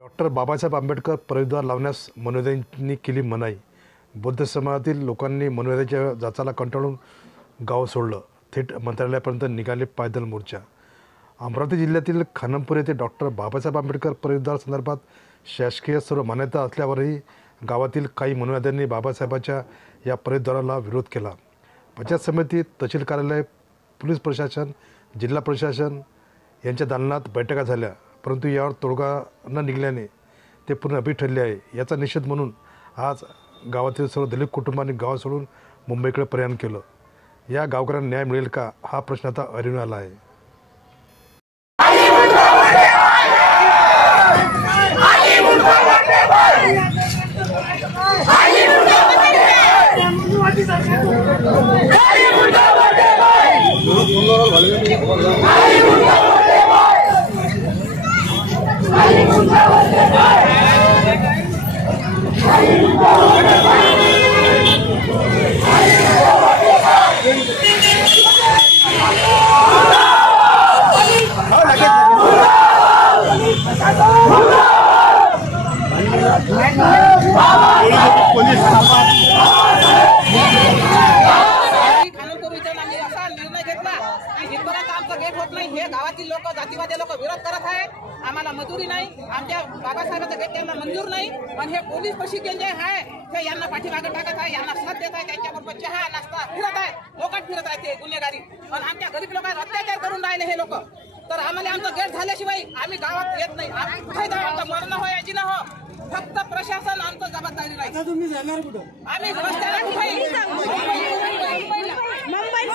Doctor Babasaheb Ambedkar प्रवेशद्वार लावण्यास मनोदयांनी केली मनाई। बौद्ध समाजातील लोकांनी मनोदयाच्या जाचाला कंटाळून गाव सोडलं, थेट मंत्रालयापर्यंत निघाले पायदल मोर्चा। अमरावती जिल्ह्यातील खानापूर येथे डॉक्टर बाबासाहेब आंबेडकर प्रवेशद्वार संदर्भात शासकीय सर्व मान्यता असल्यावरही गावातील काही मनोदयांनी बाबासाहेबांच्या या प्रवेशद्वाराला विरोध केला। पंचायत समिती, तहसील कार्यालय, पोलीस प्रशासन, जिल्हा प्रशासन यांच्या दालनात बैठका झाल्या, परंतु यावर तोडगा न निघाल्याने ते पूर्ण अभि ठरले आहे। याचा निषेध म्हणून आज गावातील सर्व दलित कुटुंबांनी गाव सोडून मुंबईकडे प्रयाण केलं। या गावकऱ्यांना न्याय मिळेल का हा प्रश्न आता ऐरून आला आहे। गावातील लोक, जातीवादी लोक विरोध करत आहे। आम्हाला मजुरी नाही, आमच्या बाबासाहेबांचं गेट त्यांना मंजूर नाही, पण हे पोलीस प्रशिक्षण जे आहे ते यांना पाठीमागे टाकत आहे, यांना साथ देत आहे, त्यांच्याबरोबर चहा नाश्ता फिरत आहे, लोकात फिरत आहे ते गुन्हेगारी। पण आमच्या गरीब लोकांवर अत्याचार करून राहिले हे लोक। तर आम्हाला आमचं गेट झाल्याशिवाय आम्ही गावात येत नाही। आम्ही कुठे जाऊ, आमचं मरण हो याची न हो, फक्त प्रशासन आमचं जबाबदारी राहील। तुम्ही जाणार कुठं? आम्ही रस्त्याला मुंबई